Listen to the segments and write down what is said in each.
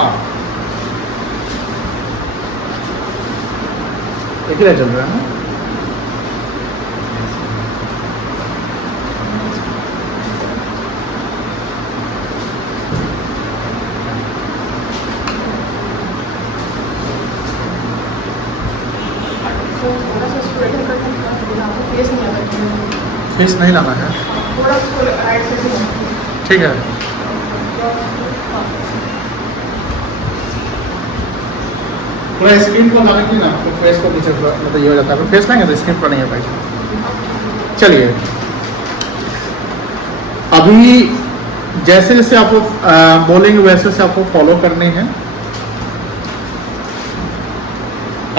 हाँ, देखिए चल रहा है। फेस नहीं लाना है, ठीक है। पूरा स्क्रीन को लाने के लिए ना आपको फेस को पीछे मतलब ये हो जाता है, फेस लाएंगे तो स्क्रीन पर नहीं है भाई। चलिए, अभी जैसे जैसे आपको बोलेंगे वैसे वैसे आपको फॉलो करने हैं।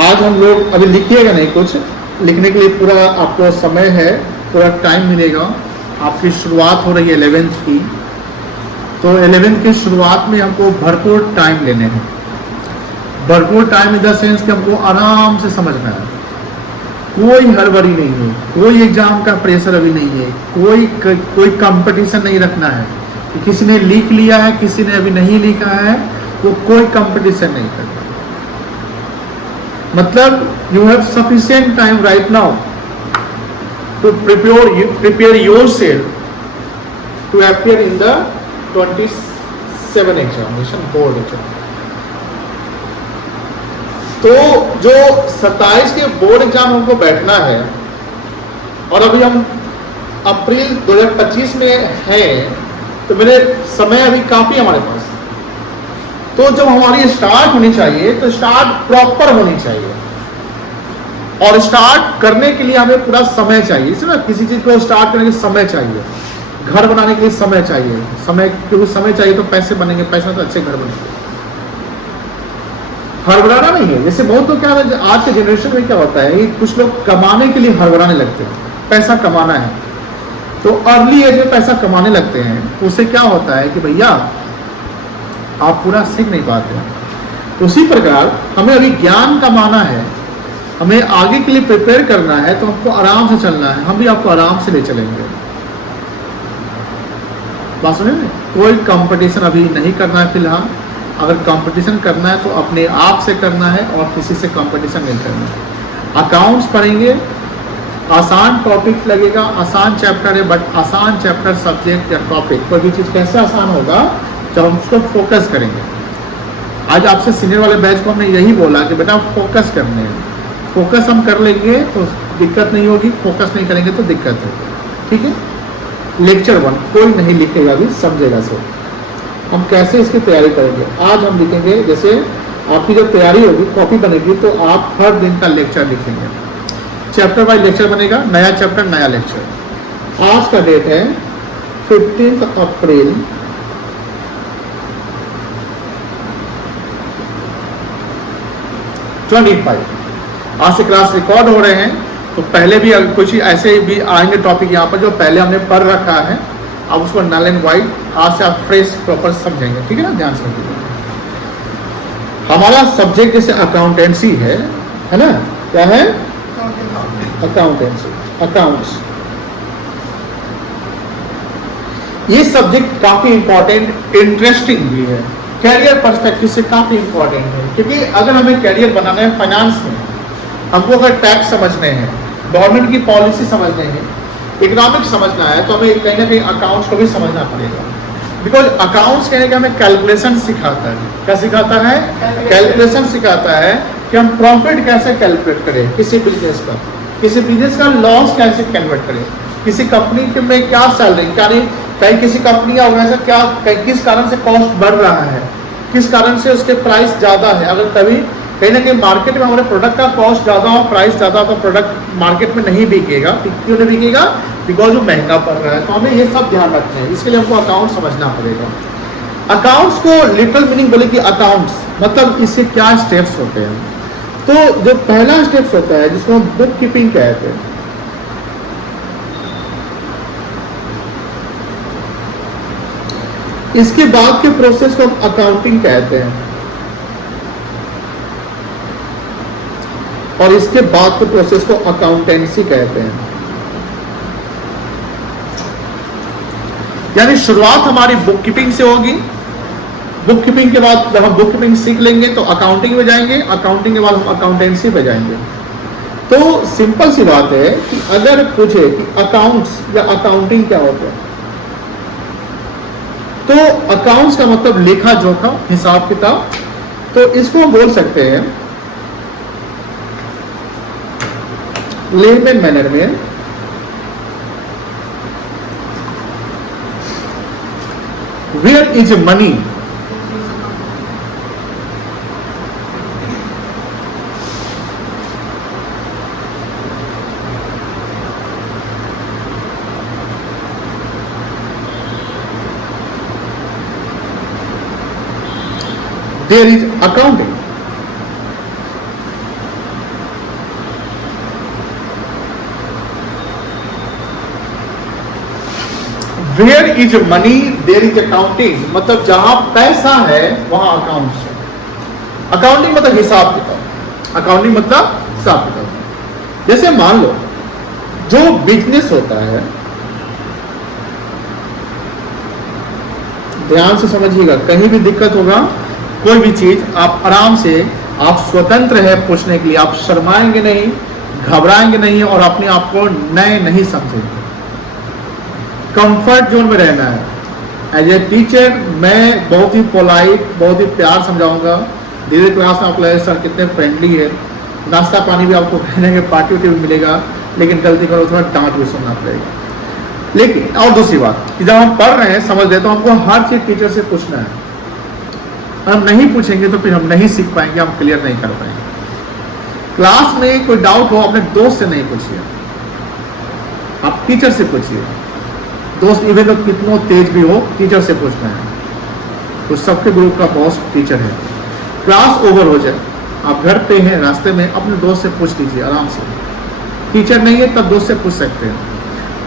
आज हम लोग अभी लिखिएगा नहीं, कुछ लिखने के लिए पूरा आपको समय है, पूरा टाइम मिलेगा। आपकी शुरुआत हो रही है 11th की, तो 11th की शुरुआत में हमको भरपूर टाइम लेने हैं। भरपूर टाइम इन द सेंस कि हमको आराम से समझना है, कोई हड़बड़ी नहीं है, कोई एग्जाम का प्रेशर अभी नहीं है, कोई कंपटीशन नहीं रखना है कि किसी ने लिख लिया है किसी ने अभी नहीं लिखा है, वो कोई कंपटीशन नहीं करना। मतलब you have sufficient time right now to prepare yourself to appear in the 27 examination board exam. तो जो 27 के बोर्ड एग्जाम हमको बैठना है, और अभी हम अप्रैल 2025 में हैं, तो मेरे समय अभी काफी हमारे पास। तो जब हमारी स्टार्ट होनी चाहिए तो स्टार्ट प्रॉपर होनी चाहिए, और स्टार्ट करने के लिए हमें पूरा समय चाहिए। इसमें किसी चीज को स्टार्ट करने के लिए समय चाहिए, घर बनाने के लिए समय चाहिए, क्योंकि समय चाहिए तो पैसे बनेंगे, पैसा तो अच्छे घर बनेंगे। हड़बड़ाना नहीं है। जैसे बहुत तो क्या है आज के जनरेशन में क्या होता है, कुछ लोग कमाने के लिए हड़बड़ाने लगते हैं, पैसा कमाना है तो अर्ली एज में पैसा कमाने लगते हैं। तो उससे क्या होता है कि भैया आप पूरा सीख नहीं पाते हैं। उसी प्रकार हमें अभी ज्ञान कमाना है, हमें आगे के लिए प्रिपेयर करना है, तो हमको आराम से चलना है। हम भी आपको आराम से ले चलेंगे। बात सुनिए, कोई कंपटीशन अभी नहीं करना है फिलहाल। अगर कंपटीशन करना है तो अपने आप से करना है और किसी से कंपटीशन नहीं करना है। अकाउंट्स पढ़ेंगे, आसान टॉपिक लगेगा, आसान चैप्टर है, बट आसान चैप्टर सब्जेक्ट या टॉपिक कोई भी चीज़ कैसे आसान होगा जब हम उसको फोकस करेंगे। आज आपसे सीनियर वाले बैच को हमने यही बोला कि बेटा फोकस करने हैं, फोकस हम कर लेंगे तो दिक्कत नहीं होगी, फोकस नहीं करेंगे तो दिक्कत होगी। ठीक है। लेक्चर 1 कोई नहीं लिखेगा भी, समझेगा सब। हम कैसे इसकी तैयारी करेंगे, आज हम लिखेंगे। जैसे आपकी जब तैयारी होगी, कॉपी बनेगी, तो आप हर दिन का लेक्चर लिखेंगे, चैप्टर वाइज लेक्चर बनेगा, नया चैप्टर नया लेक्चर। आज का डेट है 15 अप्रैल 25। आज से क्लास रिकॉर्ड हो रहे हैं, तो पहले भी कुछ ऐसे भी आएंगे टॉपिक यहाँ पर जो पहले हमने पढ़ रखा है। अब उसको नल एंड वाइट आज से आप फ्रेश प्रॉपर समझेंगे। ठीक है ना, ध्यान से समझिए। हमारा सब्जेक्ट जैसे अकाउंटेंसी है ना, क्या है अकाउंटेंसी, अकाउंट्स। ये सब्जेक्ट काफी इंपॉर्टेंट, इंटरेस्टिंग भी है, कैरियर पर्सपेक्टिव से काफी इंपॉर्टेंट है। क्योंकि अगर हमें कैरियर बनाना है फाइनेंस में, हमको अगर टैक्स समझने हैं, गवर्नमेंट की पॉलिसी समझने हैं, इकोनॉमिक्स समझना है, तो हमें कहीं ना कहीं अकाउंट्स को भी समझना पड़ेगा। बिकॉज अकाउंट्स कहने का हमें कैलकुलेशन सिखाता है। क्या सिखाता है? कैलकुलेशन सिखाता है कि हम प्रॉफिट कैसे कैलकुलेट करें किसी बिजनेस का, किसी बिजनेस का लॉस कैसे कैलकुलेट करें, किसी कंपनी में क्या सैलरी, क्या नहीं, कहीं किसी कंपनी या ऑर्गेनाइजेशन क्या किस कारण से कॉस्ट बढ़ रहा है, किस कारण से उसके प्राइस ज़्यादा है। अगर कभी कहीं ना कहीं मार्केट में हमारे प्रोडक्ट का कॉस्ट ज़्यादा हो, प्राइस ज़्यादा हो, तो प्रोडक्ट मार्केट में नहीं बिकेगा। क्यों नहीं बिकेगा? बिकॉज वो महंगा पड़ रहा है। तो हमें ये सब ध्यान रखना है, इसके लिए हमको अकाउंट समझना पड़ेगा। अकाउंट्स को लिटरल मीनिंग बोले कि अकाउंट्स मतलब इससे क्या स्टेप्स होते हैं। तो जो पहला स्टेप्स होता है जिसको हम बुक कीपिंग कहते हैं, इसके बाद के प्रोसेस को हम अकाउंटिंग कहते हैं, और इसके बाद के प्रोसेस को अकाउंटेंसी कहते हैं। यानी शुरुआत हमारी बुक कीपिंग से होगी, बुक कीपिंग के बाद जब हम बुक कीपिंग सीख लेंगे तो अकाउंटिंग में जाएंगे, अकाउंटिंग के बाद हम अकाउंटेंसी पे जाएंगे। तो सिंपल सी बात है कि अगर पूछे कि अकाउंट्स या अकाउंटिंग क्या होता है, तो अकाउंट्स का मतलब लेखा जोखा, हिसाब किताब। तो इसको हम बोल सकते हैं लेनदेन मैनर में where is money there is accounting. Where is money, there is accounting. मतलब जहां पैसा है वहां अकाउंट्स है। अकाउंटिंग मतलब हिसाब किताब, अकाउंटिंग मतलब हिसाब किताब। जैसे मान लो जो बिजनेस होता है, ध्यान से समझिएगा, कहीं भी दिक्कत होगा कोई भी चीज आप आराम से, आप स्वतंत्र है पूछने के लिए, आप शर्माएंगे नहीं, घबराएंगे नहीं और अपने आप को नए नहीं समझेंगे। कंफर्ट जोन में रहना है। एज ए टीचर मैं बहुत ही पोलाइट, बहुत ही प्यार समझाऊंगा। धीरे क्लास में आपको लगेगा सर कितने फ्रेंडली है, नाश्ता पानी भी आपको कहने के पार्टी भी मिलेगा, लेकिन गलती करो थोड़ा डांट भी सुनना पड़ेगा। लेकिन और दूसरी बात कि जब हम पढ़ रहे हैं समझ रहे तो हमको हर चीज टीचर से पूछना है। हम नहीं पूछेंगे तो फिर हम नहीं सीख पाएंगे, हम क्लियर नहीं कर पाएंगे। क्लास में कोई डाउट हो अपने दोस्त से नहीं पूछिए, आप टीचर से पूछिए। दोस्त इवन तो कितना तेज भी हो, टीचर से पूछना है। तो सबके ग्रुप का बॉस टीचर है। क्लास ओवर हो जाए, आप घर पे हैं, रास्ते में, अपने दोस्त से पूछ लीजिए आराम से। टीचर नहीं है तब दोस्त से पूछ सकते हैं।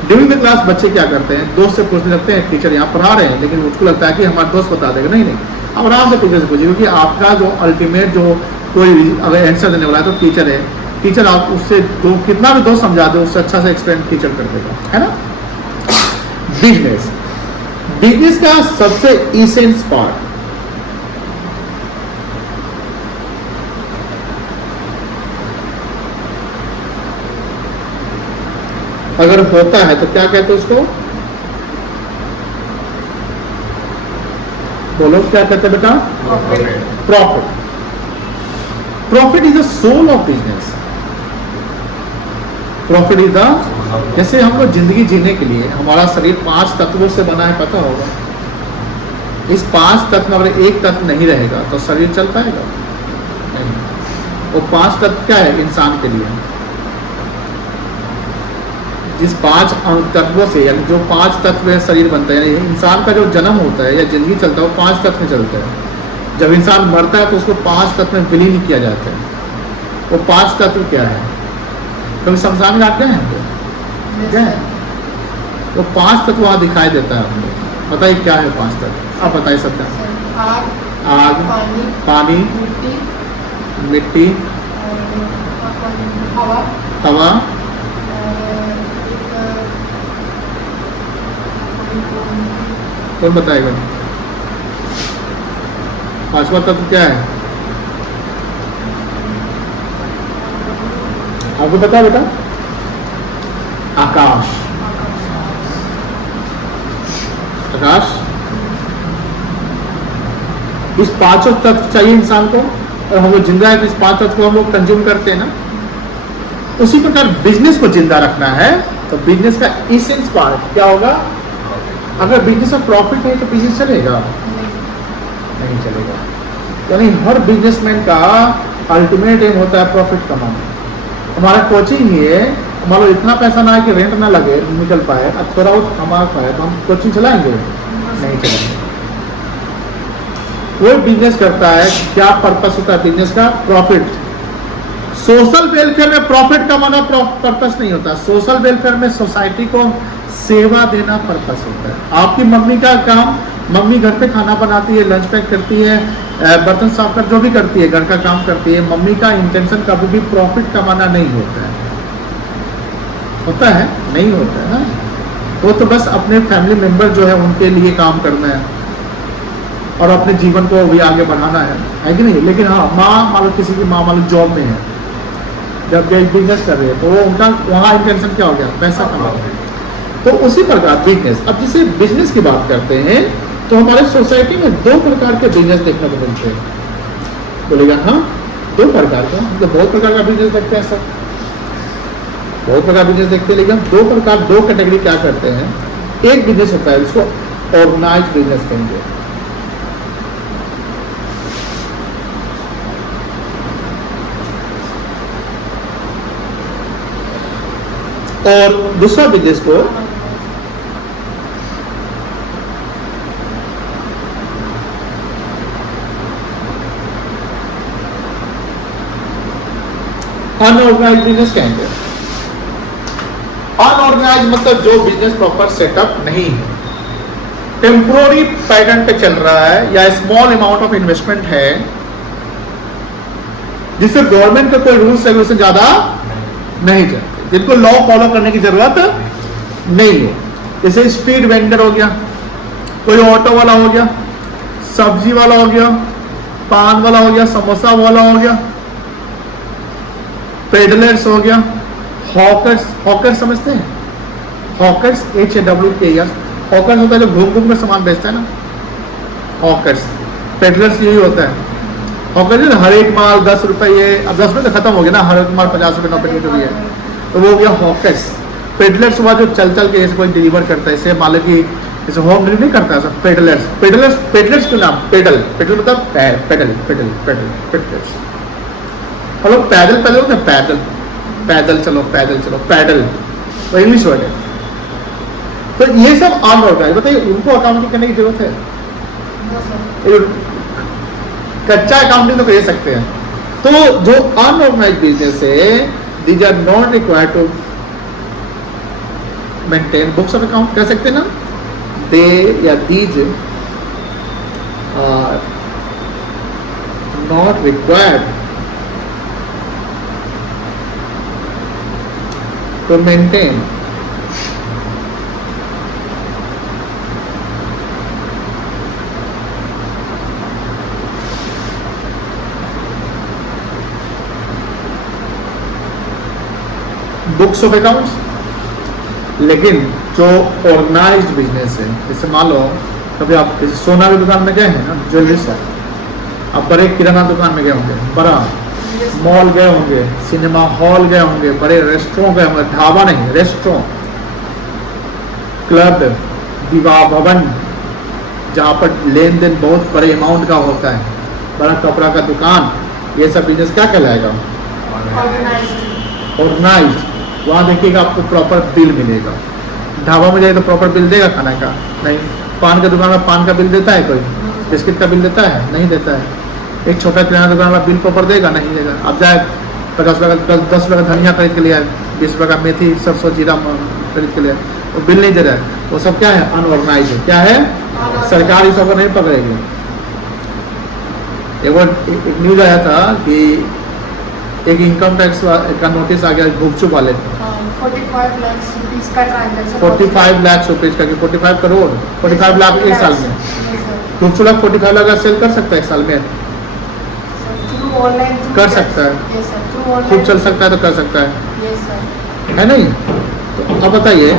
ड्यूरिंग द क्लास बच्चे क्या करते हैं, दोस्त से पूछने लगते हैं, टीचर यहाँ पढ़ा रहे हैं लेकिन उसको लगता है कि हमारा दोस्त बता देगा। नहीं नहीं, आप आराम से टीचर से पूछिए, क्योंकि आपका जो अल्टीमेट जो कोई अगर आंसर देने वाला है तो टीचर है। टीचर आप उससे दो कितना भी दोस्त समझा दे, उससे अच्छा से एक्सप्लेन टीचर कर देगा, है ना। बिजनेस, बिजनेस का सबसे इसेंस पार्ट अगर होता है तो क्या कहते हैं उसको, बोलो क्या कहते हैं बेटा, profit. Profit is the soul of business. Profit is the, जैसे हम लोग जिंदगी जीने के लिए हमारा शरीर 5 तत्वों से बना है, पता होगा। इस 5 तत्व में अगर एक तत्व नहीं रहेगा तो शरीर चल पाएगा नहीं। वो 5 तत्व क्या है इंसान के लिए, जिस 5 तत्वों से, यानी जो 5 तत्व है शरीर बनता है, यानी इंसान का जो जन्म होता है या जिंदगी चलता है वो 5 तत्व में चलता है। जब इंसान मरता है तो उसको 5 तत्व में विलीन किया जाता है। वो 5 तत्व क्या है, कभी शमशान घाट गए हैं क्या है? वो 5 तत्व वहाँ दिखाई देता है आपको। बताइए क्या है 5 तत्व, आप बताइए सकते हैं। आग, पानी, मिट्टी, हवा, कौन बताएगा? 5वां तत्व क्या है आपको पता है बेटा? आकाश। आकाश, इस 5 तत्व चाहिए इंसान को, और हम लोग जिंदा है तो इस 5 तत्व को हम लोग कंज्यूम करते हैं ना। उसी प्रकार बिजनेस को जिंदा रखना है तो बिजनेस का इसेंस पार्ट क्या होगा? अगर बिजनेस में प्रॉफिट नहीं तो बिजनेस चलेगा नहीं चलेगा। यानी हर बिजनेसमैन का अल्टीमेट एम होता है प्रॉफिट कमाना। हमारा कोचिंग ही है, मान लो इतना पैसा ना है कि रेंट ना लगे, निकल पाए, अब थोड़ा बहुत कमा पाए तो हम कोचिंग चलाएंगे नहीं चलाएंगे। कोई बिजनेस करता है, क्या पर्पस होता है बिजनेस का? प्रॉफिट। सोशल वेलफेयर में प्रॉफिट कमाना पर्पस नहीं होता। सोशल वेलफेयर में सोसाइटी को सेवा देना पर्पस होता है। आपकी मम्मी का काम, मम्मी घर पे खाना बनाती है, लंच पैक करती है, बर्तन साफ कर, जो भी करती है, घर का काम करती है। मम्मी का इंटेंशन कभी भी प्रॉफिट कमाना नहीं होता है। होता है? नहीं होता है ना। वो तो बस अपने फैमिली मेंबर जो है उनके लिए काम करना है। और अपने जीवन को भी आगे बढ़ाना है कि नहीं। लेकिन हाँ, माँ मान लो किसी की माँ मान लो जॉब में है, जब एक बिजनेस कर रहे हैं तो वो उनका वहाँ इंटेंशन क्या हो गया, पैसा कमाओ। तो उसी प्रकार बिजनेस, अब जिसे बिजनेस की बात करते हैं तो हमारे सोसाइटी में दो प्रकार के बिजनेस देखने को मिलते हैं। बोलेगा हाँ, दो प्रकार का, तो बहुत प्रकार का बिजनेस देखते हैं सर, बहुत प्रकार बिजनेस देखते हैं। लेकिन दो प्रकार, दो कैटेगरी क्या करते हैं। एक बिजनेस होता है जिसको ऑर्गेनाइज बिजनेस कहेंगे, और दूसरा बिजनेस को अनऑर्गेनाइज बिजनेस कहेंगे। अनऑर्गेनाइज मतलब जो बिजनेस प्रॉपर सेटअप नहीं है, टेम्पोररी पैटर्न पे चल रहा है या स्मॉल अमाउंट ऑफ इन्वेस्टमेंट है, जिससे गवर्नमेंट का कोई रूल्स रेगुलेशन ज्यादा नहीं चलते, जिनको लॉ फॉलो करने की जरूरत नहीं है। जैसे स्ट्रीट वेंडर हो गया, कोई ऑटो वाला हो गया, सब्जी वाला हो गया, पान वाला हो गया, समोसा वाला हो गया, पेडलर्स हो गया, हॉकर्स। हॉकर्स समझते हैं, हॉकर्स HAWKERS, हॉकर्स होता है जो घूम घूम कर सामान बेचता है ना, हॉकर्स। पेडलर्स यही होता है। हॉकर्स हर एक माल 10 रुपये, अब 10 रुपये तो खत्म हो गया ना, हर एक माल 50 रुपये 90 रुपये भी है, तो वो हो गया हॉकर्स। पेडलर्स हुआ जो चल चल के जैसे कोई डिलीवर करता है, जैसे मान लो कि जैसे होम डिलीवरी नहीं करता है पेडलर्स। पेडलर्स, पेडलर्स क्यों नाम, पेडल, पेडल मतलब पैर, पेडल पेडल पेडल पेडलर्स। हम लोग पैदल पैदल होते हैं, पैदल पैदल चलो, पैदल चलो, पैडल, तो इंग्लिश वर्ड है। तो ये सब अनऑर्गेनाइज, बताइए उनको अकाउंटिंग करने की जरूरत है? कच्चा अकाउंटिंग तो कर सकते हैं। तो जो अनऑर्गेनाइज बिजनेस है, these are not required to maintain books of account, कह सकते हैं ना, दे या these are not required to maintain books of accounts. लेकिन जो ऑर्गेनाइज्ड बिजनेस है, जैसे मान लो कभी आप किसी सोना की दुकान में गए हैं ना, ज्वेलरी से, आप बड़े किराना दुकान में गए होंगे, बड़ा मॉल गए होंगे, सिनेमा हॉल गए होंगे, बड़े रेस्टोरेंट गए होंगे, ढाबा नहीं रेस्टोरेंट, क्लब, विवाह भवन, जहाँ पर लेन देन बहुत बड़े अमाउंट का होता है, बड़ा कपड़ा का दुकान, ये सब बिजनेस क्या कहलाएगा, ऑर्गेनाइज्ड। वहाँ देखिएगा आपको प्रॉपर बिल मिलेगा। ढाबा में जाए तो प्रॉपर बिल देगा खाने का, नहीं। पान का दुकान में पान का बिल देता है कोई, बिस्किट का बिल देता है, नहीं देता है। एक छोटा किराना दुकान वाला बिल प्रॉपर देगा, नहीं देगा। अब जाए 50 रुपये का 10 रुपये का धनिया खरीद के लिए, 20 रुपये का मेथी सरसों जीरा खरीद के लिए, वो बिल नहीं दे रहा है, वो सब क्या है, अनऑर्गेनाइज है। क्या है, सरकार इस सबको नहीं पकड़ेगी। एक न्यूज आया था कि एक इनकम टैक्स का नोटिस आ गया गुपचुप वाले, 45 लाख रुपीस का ट्रांजैक्शन, 45 लाख रुपीज का, 45 करोड़, 45 लाख एक साल में। गुपचुप लाख 45 लाख का सेल कर सकता है एक साल में, कर सकता है, खुद चल सकता है तो कर सकता है नहीं। तो अब बताइए,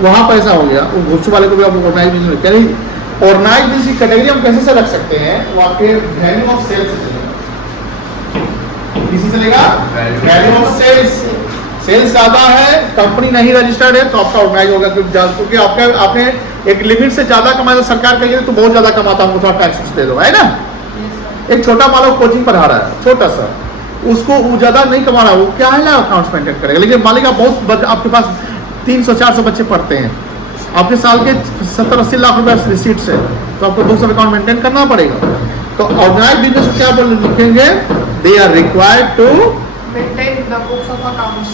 वहां पैसा हो गया, वो गुपचुप वाले को भी आप ऑर्गेनाइज बिजनेस, क्या नहीं ऑर्गेनाइज बिजनेस की कैटेगरी हम कैसे से रख सकते हैं, वो आपके वैल्यू ऑफ सेल्स से चलेगा। किसी चलेगा, वैल्यू ऑफ सेल्स। सेल्स ज्यादा है, कंपनी नहीं रजिस्टर्ड है, तो आपका ऑर्गेनाइज होगा, क्योंकि आपने एक लिमिट से ज्यादा कमाया, तो सरकार कहेगी तो बहुत ज्यादा कमाता हूँ, थोड़ा टैक्स दे दो, है ना। एक छोटा मालिक कोचिंग पढ़ा रहा है, छोटा सा, उसको वो ज्यादा नहीं कमा रहा, वो क्या है ना अकाउंट्स मेंटेन करेगा। लेकिन मालिक आप बहुत, आपके पास 300-400 बच्चे पढ़ते हैं, आपके साल के 70-80 लाख रुपए रिसीट्स है, तो आपको बुक्स ऑफ अकाउंट मेंटेन करना पड़ेगा। तो ऑर्गेनाइज बिजनेस को क्या बोल लिखेंगे, they are required to maintain the books of accounts.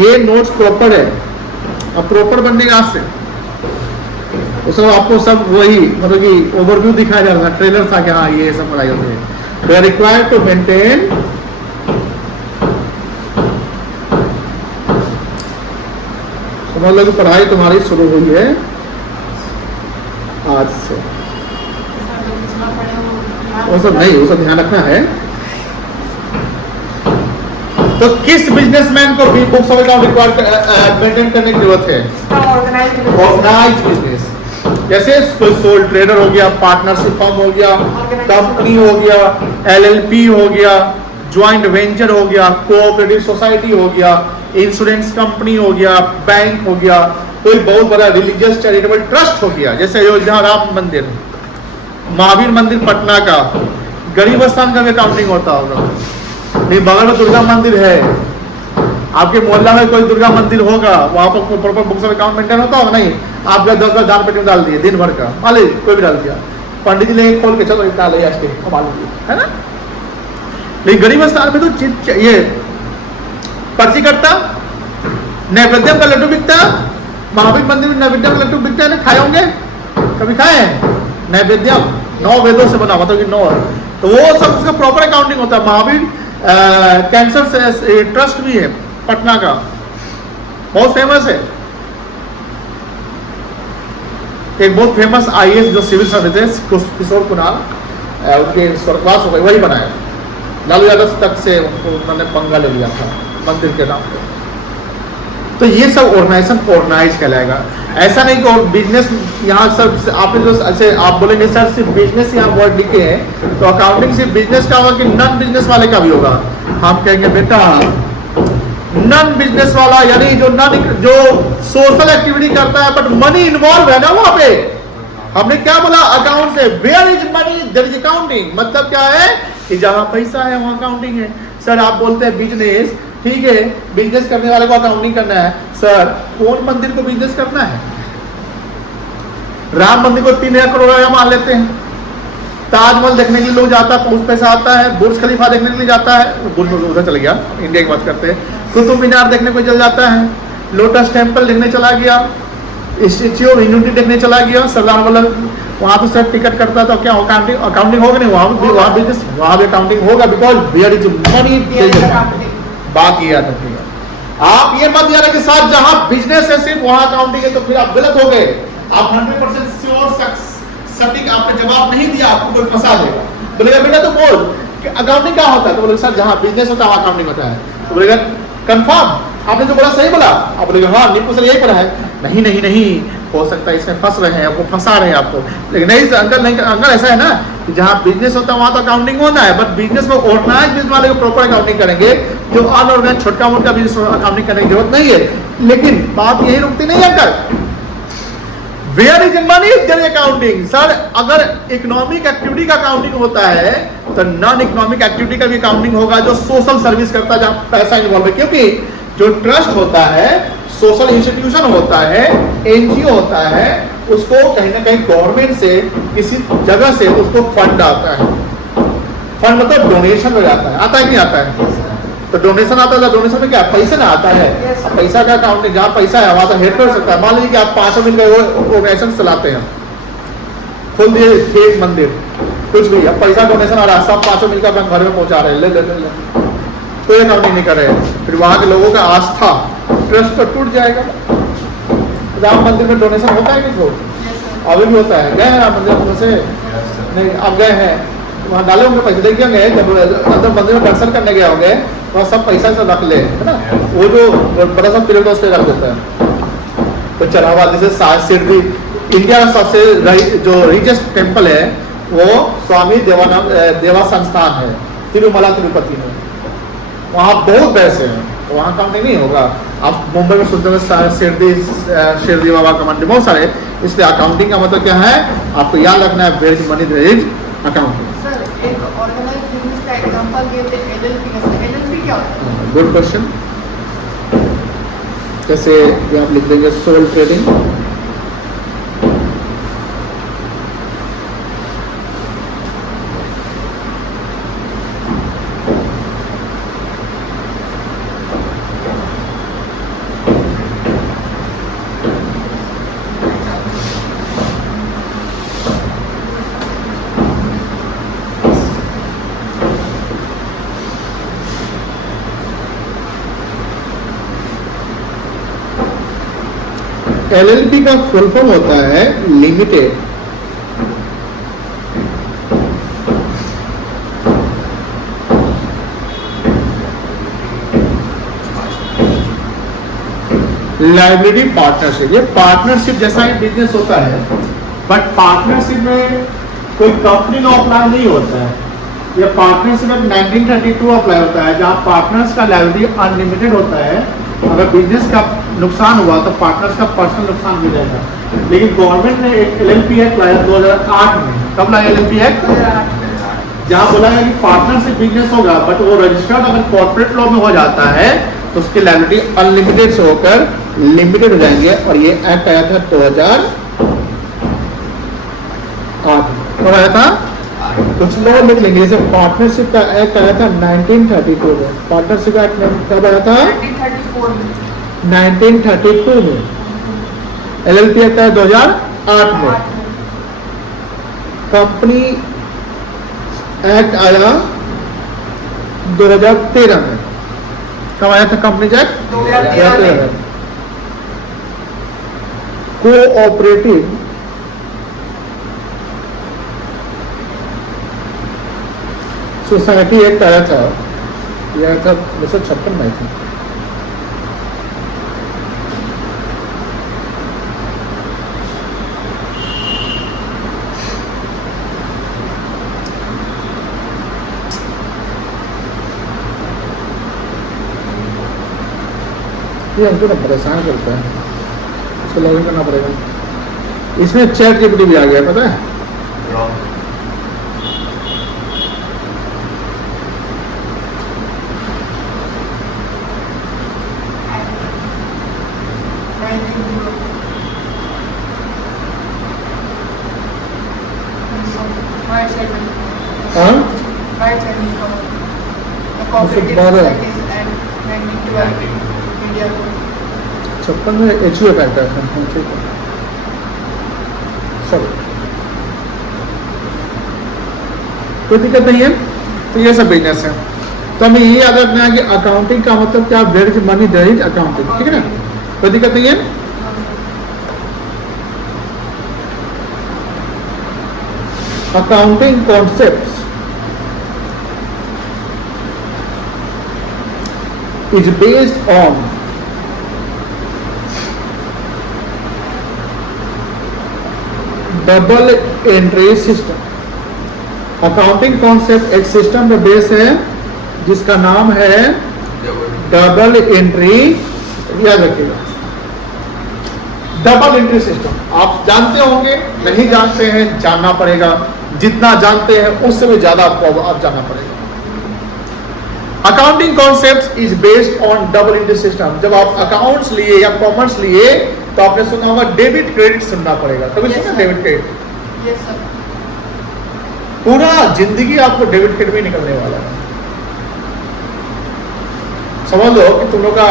ये नोट्स प्रॉपर है, अब प्रॉपर बनने का आज से तो सब आपको सब वही मतलब कि ओवरव्यू दिखाया जा रहा था, ट्रेलर था कि हाँ ये सब पढ़ाई होती है। They are required to maintain समझ लो कि पढ़ाई तुम्हारी शुरू हुई है आज से। सर जो जितना पढ़े वो सब नहीं, वो सब ध्यान रखना है। तो किस बिजनेसमैन को भी books of account require maintain करने की जरूरत है? ऑर्गेनाइज बिजनेस, जैसे कोई सोल ट्रेडर हो गया, पार्टनरशिप फर्म हो गया, कंपनी हो गया, एलएलपी हो गया, ज्वाइंट वेंचर हो गया, कोऑपरेटिव सोसाइटी हो गया, इंश्योरेंस कंपनी हो गया, बैंक हो गया, कोई बहुत बड़ा रिलीजियस चैरिटेबल ट्रस्ट हो गया, जैसे अयोध्या राम मंदिर, महावीर मंदिर पटना का, गरीब स्थान का भी अकाउंटिंग होता होगा। नहीं, बगल में दुर्गा मंदिर है, आपके मोहल्ला में कोई दुर्गा मंदिर होगा, वहां पर proper books of account maintain होता होगा? नहीं, आप 10 दान पेटी में डाल दिए दिन भर का, मान लीजिए कोई भी डाल दिया, पंडित जी लेके खोल के चलो डाल कमा लीजिए, है ना। लेकिन गरीब स्थान में तो ये पर्ची कटता, नैवेद्यम का लड्डू बिकता, महावीर मंदिर में नैवेद्यम का लड्डू बिकता है ना, खाए होंगे, कभी खाए हैं? नैवेद्यम 9 वेदों से बना, मतलब कि 9, तो वो सब उसका प्रॉपर अकाउंटिंग होता है। महावीर कैंसर से ट्रस्ट भी है पटना का, बहुत फेमस है। एक बहुत फेमस आईएएस जो सिविल सर्विस है किशोर कुणाल, उनके स्वर्गवास हो गए, वही बनाया। लालू यादव तक से उन्होंने पंगा ले लिया था मंदिर के नाम पे। तो ये सब ऑर्गेनाइजेशन ऑर्गेनाइज कहलाएगा। ऐसा नहीं कि बिजनेस यहाँ सब आपने जो ऐसे आप बोलेंगे सर सिर्फ बिजनेस यहाँ वर्ड लिखे हैं, तो अकाउंटिंग सिर्फ बिजनेस का होगा कि नॉन बिजनेस वाले का भी होगा? हम कहेंगे बेटा नॉन बिजनेस वाला यानी जो सोशल एक्टिविटी करता है बट मनी इन्वॉल्व है ना वहां पे। हमने क्या बोला अकाउंट से, where is money there is accounting. मतलब क्या है कि जहां पैसा है वहां अकाउंटिंग है। सर आप बोलते हैं बिजनेस, ठीक है, बिजनेस करने वाले को अकाउंटिंग करना है। सर कौन मंदिर को बिजनेस करना है? राम मंदिर को 3,000 करोड़ रुपया मान लेते हैं, ताजमहल देखने के लिए लोग जाता है, बहुत पैसा आता है, बुर्ज खलीफा देखने के लिए जाता है, बुर्ज उधर चल गया, इंडिया की बात करते हैं, कुतुब मीनार देखने को चल जाता है, लोटस टेम्पल देखने चला गया, स्टेच्यू ऑफ यूनिटी देखने चला गया, सरदार वल्लभ, वहां तो सर टिकट करता तो क्या अकाउंटिंग होगा? नहीं, वहां बिजनेस, वहां भी अकाउंटिंग होगा, बिकॉज वेयर इज मनी। बात ये याद रखिएगा, आप ये मत याद रखिए साथ जहां बिजनेस है सिर्फ वहां अकाउंटिंग है, तो फिर आप गलत हो गए। आप 100% श्योर सटीक आपने जवाब नहीं दिया, आपको कोई फंसा देगा। बोलेगा बेटा तो बोल अकाउंटिंग क्या होता है? तो बोलेगा सर जहां बिजनेस होता है वहां अकाउंटिंग होता है। तो बोलेगा कंफर्म आपने जो बोला सही बोला? आप बोलेगा हाँ नीपू सर यही पढ़ा है। नहीं नहीं नहीं, हो सकता है इसमें फंस रहे हैं, वो फंसा रहे हैं आपको। लेकिन नहीं अंकल, नहीं अंकल, ऐसा है ना कि जहाँ बिजनेस होता है वहां तो अकाउंटिंग होना है, बट बिजनेस में ऑर्गेनाइज बिजनेस वाले को प्रॉपर अकाउंटिंग करेंगे, जो अनऑर्गेनाइज छोटा मोटा बिजनेस अकाउंटिंग करने की जरूरत नहीं है। लेकिन बात यही रुकती नहीं है uncle, where is money there accounting. Sir अगर इकोनॉमिक एक्टिविटी का अकाउंटिंग होता है तो नॉन इकोनॉमिक एक्टिविटी का भी अकाउंटिंग होगा, जो सोशल सर्विस करता है जहां पैसा इन्वॉल्व है। क्योंकि जो ट्रस्ट होता है, सोशल इंस्टीट्यूशन होता है, एनजीओ होता है, उसको कहीं ना कहीं गवर्नमेंट से किसी जगह से उसको फंड आता है। फंड मतलब डोनेशन हो जाता है, आता है कि नहीं आता है? तो डोनेशन आता है, डोनेशन में क्या पैसा ना आता है। अब पैसा का अकाउंटिंग जहाँ पैसा है वहां तो हेड कर सकता है। मान लीजिए कि आप 500 मिल गए ऑर्गेनाइजेशन चलाते हैं, खोल दिए थे मंदिर, कुछ भी, अब पैसा डोनेशन आ रहा है, सब 500 मिलकर अपने घर में पहुंचा रहे हैं, ले कोई अकाउंटिंग नहीं कर रहे, फिर वहां के लोगों का आस्था ट्रस्ट तो टूट जाएगा। राम मंदिर में डोनेशन होता है किसको? अभी भी होता है। गए हैं राम मंदिर से? नहीं, आप गए हैं वहाँ डाले होंगे पैसे, देखिए होंगे जब अंदर मंदिर में दर्शन करने गए होंगे वहाँ सब पैसा से रख ले, है ना, वो जो बड़ा सा पीरियड उस पर रख देता है। तो चढ़ावा जैसे शिरडी, इंडिया का सबसे जो रिचेस्ट टेम्पल है वो स्वामी देवा संस्थान है तिरुमला तिरुपति में, वहाँ बहुत पैसे हैं, तो वहाँ काउंटिंग नहीं होगा। आप मुंबई में सुनते हैं शिरडी बाबा का मंदिर, बहुत सारे, इसलिए अकाउंटिंग का मतलब क्या है आपको याद रखना है, where is money there is accounting. Sir एक ऑर्गेनाइज्ड बिजनेस का एग्जांपल दिए थे एलएलपी का, एलएलपी क्या होता है? Good question. जैसे आप लिख देंगे सोल ट्रेडिंग, LLP का फुल फॉर्म होता है लिमिटेड लाइबिलिटी पार्टनरशिप। ये पार्टनरशिप जैसा ही बिजनेस होता है, बट पार्टनरशिप में कोई कंपनी लॉ अप्लाई नहीं होता है। ये पार्टनरशिप में 1932 अप्लाई होता है, जहाँ पार्टनर्स का लाइबिलिटी अनलिमिटेड होता है। अगर बिजनेस का नुकसान हुआ तो पार्टनर्स का पर्सनल नुकसान मिलेगा। लेकिन गवर्नमेंट ने एक LLP एक्ट लाया 2008 में। कब लाया LLP एक्ट? जहाँ बोला है कि पार्टनरशिप बिजनेस होगा, बट वो रजिस्टर्ड अगर कॉर्पोरेट लॉ में हो जाता है तो उसकी लाइबिलिटी अनलिमिटेड से होकर लिमिटेड हो जाएंगे। और ये एक्ट आया था 2008 कब आया था? कुछ लोग लिख लेंगे, जैसे पार्टनरशिप का एक्ट आया था 1932 में। पार्टनरशिप एक्ट कब आया था? 1932 में। LLP एक्ट आया 2008 में। कंपनी एक्ट आया 2013 में। कब आया था कंपनी एक्ट? 2013 में। कोऑपरेटिव सोसाइटी एक्ट आया था, यह आया था 1956 में। थी ये हमको ना परेशान करता है, इसको लॉगिन करना पड़ेगा। इसमें चैट जीपीटी भी आ गया, पता है? हाँ? छप्पन में HUF एक्ट है। ठीक है, सब कोई दिक्कत नहीं है। तो ये सब बिजनेस है। तो हमें ये याद रखना है कि अकाउंटिंग का मतलब क्या? There is money, there is accounting. ठीक है ना? कोई दिक्कत नहीं है। Accounting concepts is based on double entry system. Accounting concept एक सिस्टम पे बेस है जिसका नाम है डबल एंट्री। याद रखिएगा, डबल एंट्री सिस्टम। आप जानते होंगे, नहीं जानते हैं, जानना पड़ेगा। जितना जानते हैं उससे भी ज्यादा आपको अब जानना पड़ेगा। Accounting concept is based on double entry system. जब आप अकाउंट्स लिए या कॉमर्स लिए तो आपने सुना होगा डेबिट क्रेडिट सुनना पड़ेगा। कभी सुना डेबिट क्रेडिट? Yes sir. पूरा जिंदगी आपको डेबिट क्रेडिट में निकलने वाला है। समझ लो कि तुम लोग का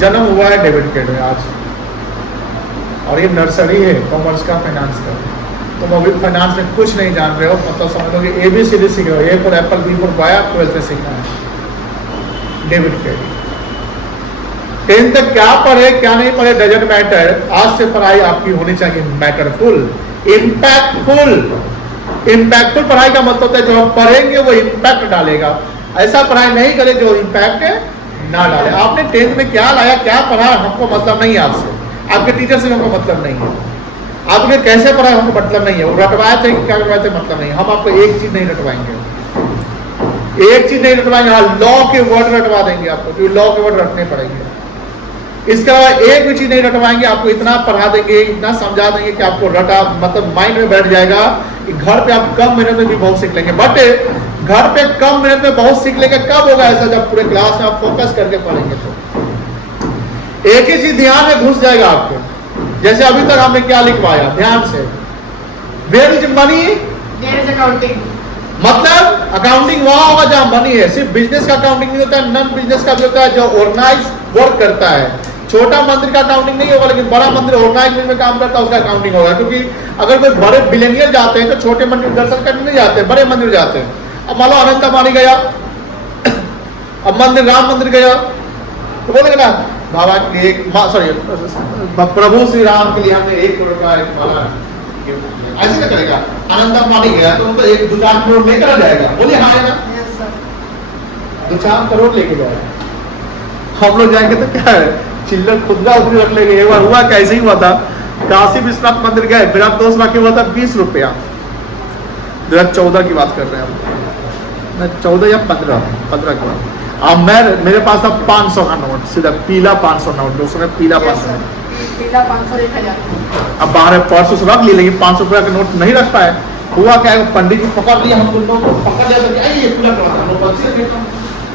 जन्म हुआ है डेबिट क्रेडिट में आज, और ये नर्सरी है कॉमर्स का, फाइनेंस का। तुम अभी फाइनेंस में कुछ नहीं जान रहे हो, मतलब समझ लो कि ABCD सीख रहे हो। A for Apple, B for boy, 12th में सीखना है डेबिट क्रेडिट। 10th तक क्या पढ़े क्या नहीं पढ़े डजंट मैटर। आज से पढ़ाई आपकी होनी चाहिए मैटरफुल, इंपैक्टफुल। इंपैक्टफुल पढ़ाई का मतलब होता है जो आप पढ़ेंगे वो इंपैक्ट डालेगा। ऐसा पढ़ाई नहीं करे जो इंपैक्ट ना डाले। आपने 10th में क्या लाया, क्या पढ़ा, हमको मतलब नहीं है आपसे। आपके टीचर से हमको मतलब नहीं है। आपने कैसे पढ़ा हमको मतलब नहीं है। वो रटवाए थे कि क्या रटवाए थे मतलब नहीं। हम आपको एक चीज नहीं रटवाएंगे, एक चीज नहीं रटवाएंगे। हाँ, लॉ के वर्ड रटवा देंगे आपको, क्योंकि लॉ के वर्ड रटने पड़ेंगे। इसके अलावा एक भी चीज नहीं रटवाएंगे। आपको इतना पढ़ा देंगे, इतना समझा देंगे कि आपको रटा मतलब माइंड में बैठ जाएगा कि घर पे आप कम मिनट में भी बहुत सीख लेंगे। बट घर पे कम मिनट में बहुत सीख लेंगे कब होगा ऐसा? जब पूरे क्लास में आप फोकस करके पढ़ेंगे तो एक ही चीज ध्यान में घुस जाएगा आपको। जैसे अभी तक हमने क्या लिखवाया, ध्यान से, where is money, there is accounting. मतलब अकाउंटिंग वहां होगा जहां मनी है। सिर्फ बिजनेस का अकाउंटिंग नहीं होता है, नॉन बिजनेस का भी होता है जो ऑर्गेनाइज वर्क करता है। छोटा मंदिर का अकाउंटिंग नहीं होगा, लेकिन बड़ा मंदिर ऑर्गेनाइज में काम करता है उसका अकाउंटिंग होगा। क्योंकि अगर कोई बड़े बिलियनियर जाते हैं तो छोटे मंदिर दर्शन करने नहीं जाते, बड़े मंदिर जाते हैं। अब मान लो अनंत अंबानी गया, अब मंदिर राम मंदिर गया तो बोलेगा ना बाबा के प्रभु श्री राम के लिए हमने 1 करोड़ का एक माला गिफ्ट किया। ऐसे क्या करेगा? आनंद अंबानी गया तो उनको 1-2-4 करोड़ लेकर आ जाएगा। बोलिए हाँ है ना? Yes sir. 2-4 करोड़ लेके जाएगा। हम लोग जाएंगे तो क्या है, चिल्लर खुदरा उधर रख लेंगे। एक बार हुआ कैसे ही हुआ था, काशी विश्वनाथ मंदिर गए, मेरा दोस्त बाकी हुआ था 20 रुपया। 2014 की बात कर रहे हैं हम, मैं 14 या 15 की बात। अब मेरे पास अब 500 का नोट, सीधा पीला 500 नोट, 200 में पीला 500। पीला 500 1000। अब 12 परसों से रख ली, लेकिन 500 रुपया का नोट नहीं रख पाए। हुआ क्या है, पंडित जी पकड़ लिया, हम दोनों को पकड़ लिया तो ये पूरा करवाना लो बच्चे देता हूं,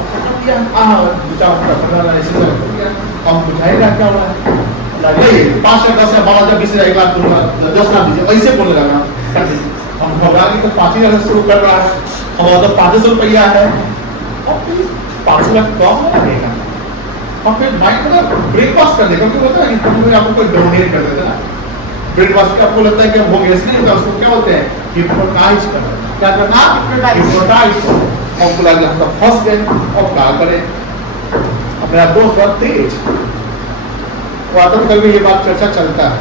पकड़ लिया। बचा पकड़ा ऐसे कर हम बुझाएगा क्या हुआ है, लगे 5 10 है, 12 20 1 लाख दूंगा, 10 लाख दीजिए, ऐसे बोल रहा है। हम भगा के तो 5,000 से शुरू कर रहा है, हमारा तो 500 रुपया है और 5 लाख कम लगेगा। और फिर माइंड में ब्रेकफास्ट कर देगा, क्योंकि होता है कि आपको कोई डोनेट कर देता है ना, ब्रेकफास्ट आपको लगता है कि हम हो गए, नहीं होता, उसको क्या बोलते हैं, हिप्नोटाइज करना। क्या करना? हिप्नोटाइज। और बोला कि हम तो फंस गए, और क्या करें। अब मेरा दोस्त बहुत तेज, वो आता तो कभी ये बात चर्चा चलता है,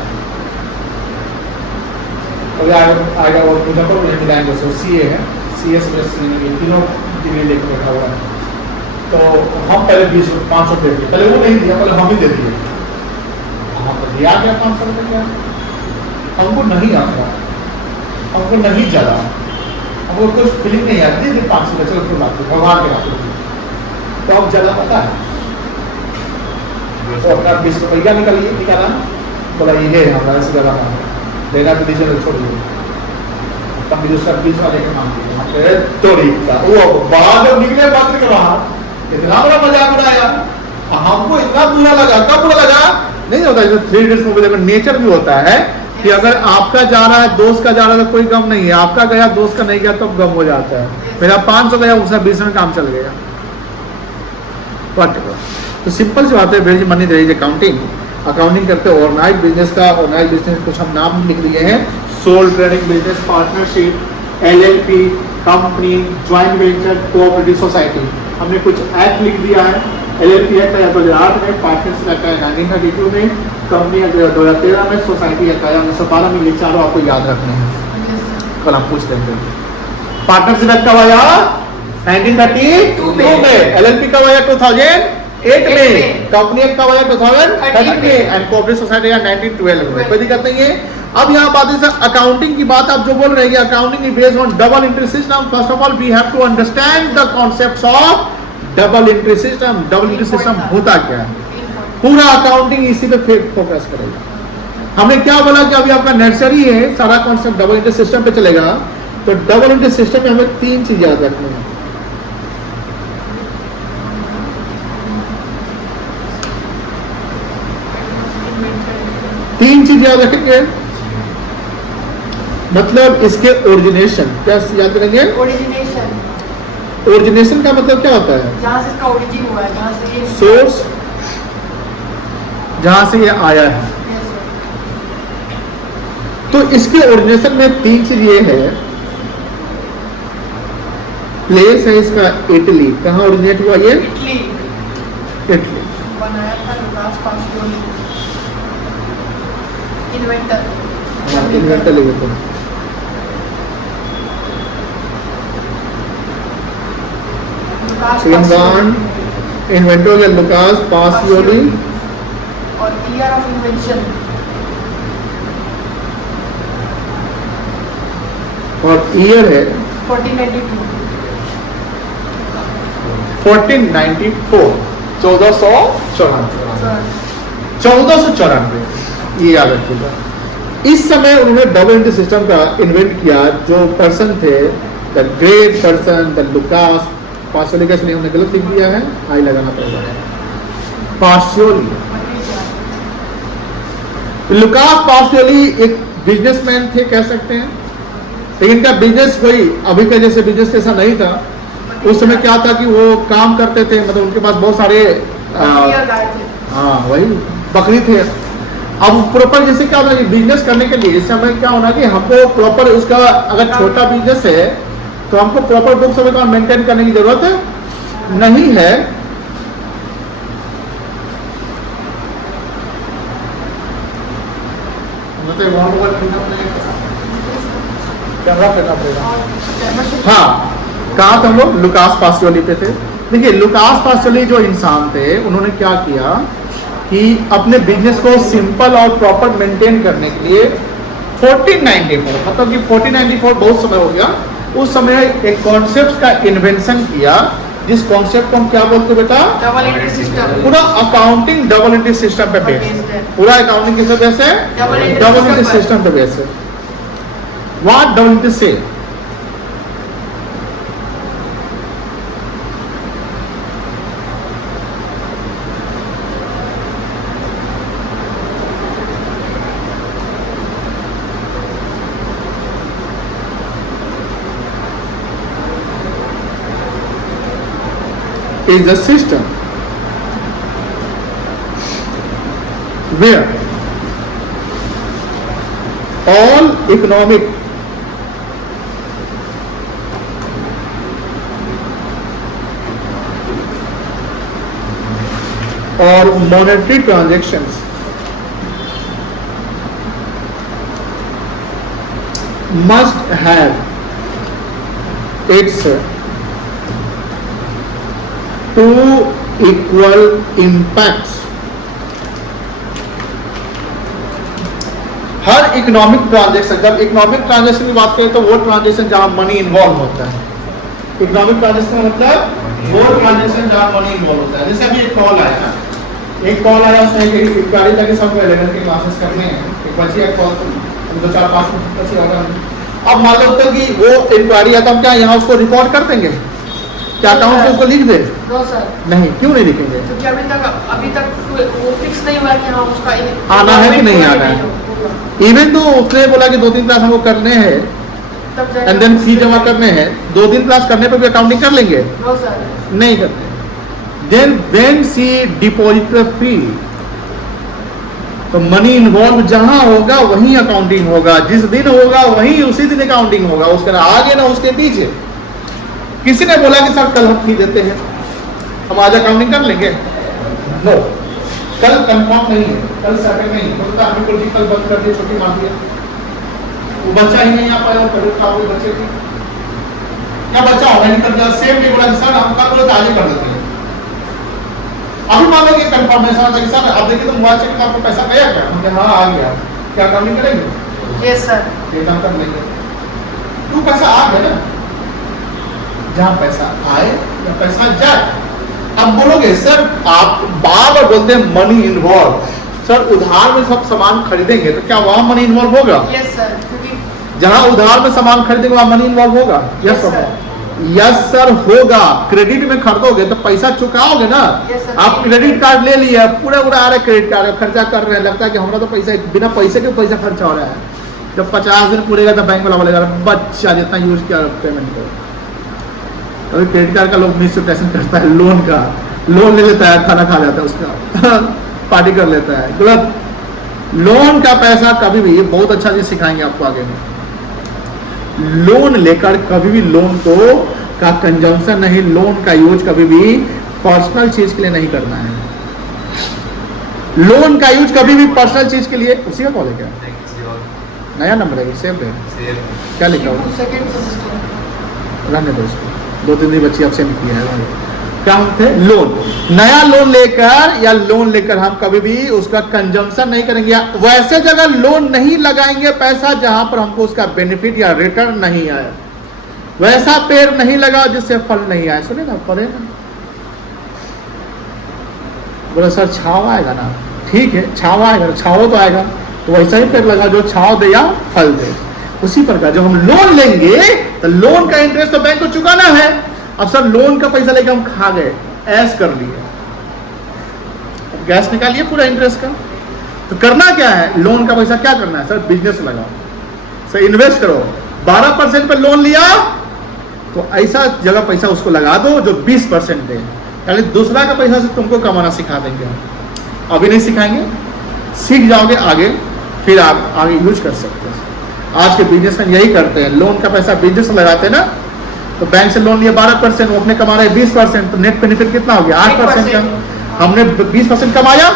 अभी आएगा वो मुजफ्फरपुर मिलाएंगे, सो सीए है, CS में सीए तीनों डिग्री लेकर बैठा हुआ है। तो हम पहले 500 दे दिए, पहले वो नहीं दिया, पहले हम ही दे दिए। हम तो दिया क्या 500 रुपये, हमको नहीं आता, हमको नहीं जला, हमको कुछ फीलिंग नहीं आती थी 500 रुपये, चलो कोई बात नहीं, भगवान के नाम तो हम जला पता है। तो अपना 20 रुपया निकाला, बोला ये हमारा से जला लेना तो दीजिए, छोड़िए। तब भी दूसरा 20 वाले के नाम दिया, तोड़ी का वो बाद निकले बात कर रहा, इतना बड़ा मजाक उड़ाया, हमको इतना बुरा लगा। कब बुरा लगा? नहीं होता, जो 3 इडियट्स मूवी देखो, नेचर भी होता है कि अगर आपका जा रहा है, दोस्त का जा रहा है तो कोई गम नहीं है, आपका गया दोस्त का नहीं गया तो गम हो जाता है। मेरा 500 गया, उसका 20 में काम चल गया। तो सिंपल सी बात है, भेज मनी दे अकाउंटिंग करते हैं ओवरनाइट बिजनेस का। ओवरनाइट बिजनेस कुछ हम नाम लिख लिए हैं, sole trading business, partnership, LLP, company, joint venture, cooperative society. हमने कुछ एक्ट लिख दिया है। LLP एक्ट आया 2008 में, पार्टनरशिप एक्ट आया 1932 में, कंपनी एक्ट 2013 में, सोसाइटी एक्ट आया 1912 में। ये चारों आपको याद रखने हैं, कल हम पूछ लेंगे। पार्टनरशिप एक्ट कब आया? 1932 में। LLP कब आया? 2008 में। कंपनी एक्ट कब आया? 2013 में। एंड कोऑपरेटिव सोसाइटी आया 1912 में। कोई दिक्कत नहीं है। अब यहाँ बात है सर अकाउंटिंग की बात, आप जो बोल रहे हैं accounting is based on double entry system. First of all we have to understand the concepts of double entry system. Double entry system होता क्या है, पूरा अकाउंटिंग इसी पे फोकस करेगा। हमने क्या बोला कि अभी आपका नर्सरी है, सारा कॉन्सेप्ट डबल एंट्री सिस्टम पे चलेगा। तो डबल एंट्री सिस्टम में हमें 3 चीज याद रखनी है। तीन चीज याद रखेंगे, मतलब इसके ओरिजिनेशन क्या याद करेंगे? ओरिजिनेशन का मतलब क्या होता है? जहां से इसका ओरिजिन हुआ है, जहां से ये सोर्स, जहां से ये आया है। Yes, sir. तो इसके ओरिजिनेशन में 3 चीज ये है। प्लेस है इसका इटली, कहाँ ओरिजिनेट हुआ ये? Italy Italy. बनाया था लुकास पास्टियोली, इन्वेंटर। इन्वेंटर लिखे थे। इन्वेंटर या लुकास पास्टियोली। और ईयर ऑफ इन्वेंशन और ईयर है 1492। 1494, 1494, ये याद रखिएगा। इस समय उन्होंने डबल एंट्री सिस्टम का इन्वेंट किया। जो पर्सन थे, the great person, the Lucas Pacioli, कैसे उन्होंने गलत लिख दिया है, आई लगाना पड़ेगा, पास्टियोली। लुकास पास्टियोली एक बिजनेसमैन थे कह सकते हैं, लेकिन इनका बिजनेस कोई अभी के जैसे बिजनेस ऐसा नहीं था। उस समय क्या था कि वो काम करते थे, मतलब उनके पास बहुत सारे हाँ वही बकरी थे। अब प्रॉपर जैसे क्या होना, बिजनेस करने के लिए इस समय क्या होना कि हमको प्रॉपर उसका अगर छोटा बिजनेस है तो हमको proper books of account maintain करने की जरूरत नहीं है। पे वहाँ मोबाइल खरीदना पड़ेगा, कैमरा करना पड़ेगा। और कैमरा हाँ, कहाँ थे हम लोग? लुकास पासियोली पे थे। देखिए लुकास पासियोली जो इंसान थे, उन्होंने क्या किया कि अपने बिजनेस को सिंपल और प्रॉपर मेंटेन करने के लिए 1494, मतलब कि 1494 बहुत समय हो गया, उस समय एक कॉन्सेप्ट का इन्वेंशन किया, जिस कॉन्सेप्ट को हम क्या बोलते हैं बेटा? Double entry system. पूरा अकाउंटिंग डबल एंट्री सिस्टम पे बेस्ड है। पूरा अकाउंटिंग किस पे बेस्ड है? डबल एंट्री सिस्टम पे बेस्ड है। व्हाट डबल एंट्री से? is the system where all economic or monetary transactions must have its two equal impacts। Her economic transaction, जब इकोनॉमिक ट्रांजेक्शन की बात करें तो वो ट्रांजेक्शन जहां मनी इन्वॉल्व होता है। इकोनॉमिक ट्रांजेक्शन मतलब वो ट्रांजेक्शन जहां मनी इन्वॉल्व होता है। जैसे अभी एक कॉल आया, उसमें एक गाड़ी लगे, सबको एलेवन के क्लासेस करने हैं, एक बच्ची एक कॉल, 2-4-5 बच्चे ऑर्डर। अब मान लो तो कि वो इंक्वायरी आता, हम क्या यहाँ उसको रिकॉर्ड कर देंगे? क्या अकाउंट से उसको लिख दे? नो सर, नहीं, क्यों नहीं लिखेंगे? क्योंकि अभी तक वो फिक्स नहीं हुआ कि हाँ उसका आना है कि नहीं आना है। इवन तो उसने बोला कि 2-3 क्लास हमको करने हैं एंड देन फी जमा करने हैं, 2-3 क्लास करने पर भी अकाउंटिंग कर लेंगे? नो सर, नहीं करते। देन व्हेन सी डिपॉजिट फी, तो मनी इन्वॉल्व जहां होगा वहीं अकाउंटिंग होगा, जिस दिन होगा वहीं उसी दिन अकाउंटिंग होगा, उसके आगे ना उसके पीछे। किसी ने बोला कि सर कल हम फी देते हैं, हम आज अकाउंटिंग कर लेंगे? नो, कल कंफर्म नहीं है, कल सैटरडे नहीं है, तो हमें कोई कल बंद कर दिया, छुट्टी मार दिया, वो बच्चा ही नहीं आ पाया, और तबीयत खराब हुई बच्चे की, क्या बच्चा ऑनलाइन कर दिया, सेम डे बोला सर हम कल बोले आज ही कर देते हैं। अभी मान लो कि कंफर्मेशन आता है कि सर आप देखिए तो मोबाइल चेक आपको पैसा गया क्या? हम कहा हाँ आ गया, क्या अकाउंटिंग करेंगे? यस सर, ये काम कर लेंगे। तो पैसा आ गया ना, जहां पैसा आए या पैसा जाए। अब बोलोगे सर आप बार बार बोलते हैं मनी इन्वॉल्व, सर उधार में सब सामान खरीदेंगे तो क्या वहां मनी इन्वॉल्व होगा? यस सर, क्योंकि जहां उधार में सामान खरीदेंगे वहां मनी इन्वॉल्व होगा? यस सर, यस सर होगा। क्रेडिट में खरीदोगे तो पैसा चुकाओगे ना। Yes, sir. आप क्रेडिट कार्ड ले लिया, पूरा उड़ा रहे क्रेडिट कार्ड खर्चा कर रहे हैं, लगता है कि हमारा तो पैसा बिना पैसे के पैसा खर्चा हो रहा है। जब 50 दिन पूरेगा तो बैंक वाला बोलेगा बच्चा जितना यूज किया पेमेंट करो। अभी क्रेडिट कार्ड का लोग मिसयूटिलाइजेशन करता है, लोन ले लेता है, खाना खा जाता है उसका पार्टी कर लेता है, गलत। लोन का पैसा कभी भी, ये बहुत अच्छा चीज सिखाएंगे आपको आगे में, लोन लेकर कभी भी लोन को का कंजम्पशन नहीं, लोन का यूज कभी भी पर्सनल चीज के लिए नहीं करना है। लोन का यूज कभी भी पर्सनल चीज के लिए, उसी का कॉल है क्या? नया नंबर है, सेव है, क्या लिखा हुआ? सेकंड सेमेस्टर रहने दो उसको, 2-3 दिन बच्ची आपसे किया है। क्या हम थे? लोन, नया लोन लेकर या लोन लेकर हम कभी भी उसका कंजम्पशन नहीं करेंगे, या वैसे जगह लोन नहीं लगाएंगे पैसा जहां पर हमको उसका बेनिफिट या रिटर्न नहीं आए। वैसा पेड़ नहीं लगाओ जिससे फल नहीं आए। सुने ना, पढ़े ना, बोले सर छाव आएगा ना, ठीक है छाव आएगा, छाव तो आएगा, तो वैसा ही पेड़ लगा जो छाव दे या फल दे। उसी प्रकार जब हम लोन लेंगे तो लोन का इंटरेस्ट तो बैंक को चुकाना है। अब सर लोन का पैसा लेके हम खा गए, ऐश कर लिए, अब गैस निकालिए पूरा इंटरेस्ट का। तो करना क्या है? लोन का पैसा क्या करना है? सर बिजनेस लगाओ, सर इन्वेस्ट करो। 12% पे लोन लिया तो ऐसा जगह पैसा उसको लगा दो जो 20% दे, यानी दूसरा का पैसा से तुमको कमाना सिखा देंगे। अभी नहीं सिखाएंगे, सीख जाओगे आगे, फिर आप आगे यूज कर सकते हो। आज के बिजनेसमैन यही करते हैं, लोन का पैसा बिजनेस में लगाते हैं ना, तो बैंक से लोन लिया 12%, वो अपने कमा रहे 20%, तो नेट बेनिफिट कितना हो गया? 8% का। हमने 20% कमाया,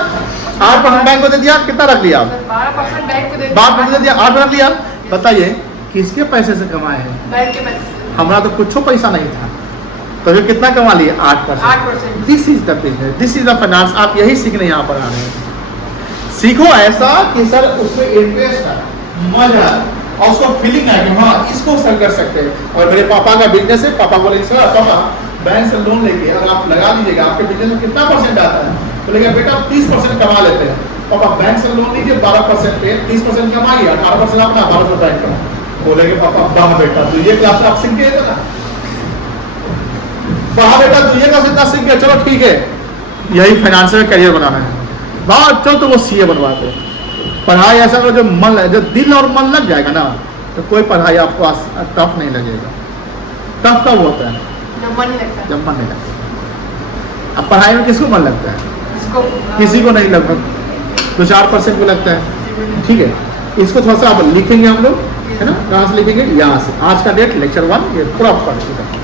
8% बैंक को दे दिया, कितना रख लिया आप? 12% बैंक को दे 12% दे दिया, 8 रख लिया। बताइए किसके पैसे से कमाए हैं? बैंक के पैसे हमारा तो कुछ पैसा नहीं था, तो फिर कितना कमा लिए? 8%। 8%। This is the business, this is the finance. आप यही सीखने यहाँ पर आ रहे हैं। सीखो ऐसा कि सर उसमें इंटरेस्ट है, मजा है, और उसको फीलिंग है कि हाँ इसको सर कर सकते हैं। और मेरे पापा का बिजनेस है, पापा बोले सर पापा बैंक से लोन लेके अगर आप लगा लीजिएगा, आपके बिजनेस में कितना परसेंट आता है? बोलेगा बेटा 30% कमा लेते हैं। पापा बैंक से लोन लीजिए 12% पे, 30% कमाइए, 18% अपना, 12% बैंक का। बोलेंगे पापा वाह बेटा तू ये क्लास आप सीख गए ना, वाह बेटा तू ये क्लास इतना सीख गया, चलो ठीक है, यही फाइनेंशियल करियर बनाना है। वाह चलो तो वो सीए बनवाते हैं। पढ़ाई ऐसा करो जो मन लगे, जो दिल और मन लग जाएगा ना, तो कोई पढ़ाई आपको टफ नहीं लगेगा। टफ कब होता है? जब मन नहीं लगता, जब मन नहीं लगता। अब पढ़ाई में किसको मन लगता है? इसको किसी को नहीं लगता, 2-4% को लगता है। ठीक है, इसको थोड़ा सा आप लिखेंगे हम लोग, है ना? कहाँ से लिखेंगे? यहाँ से। आज का डेट लेक्चर 1 ये पूरा पढ़ चुका है।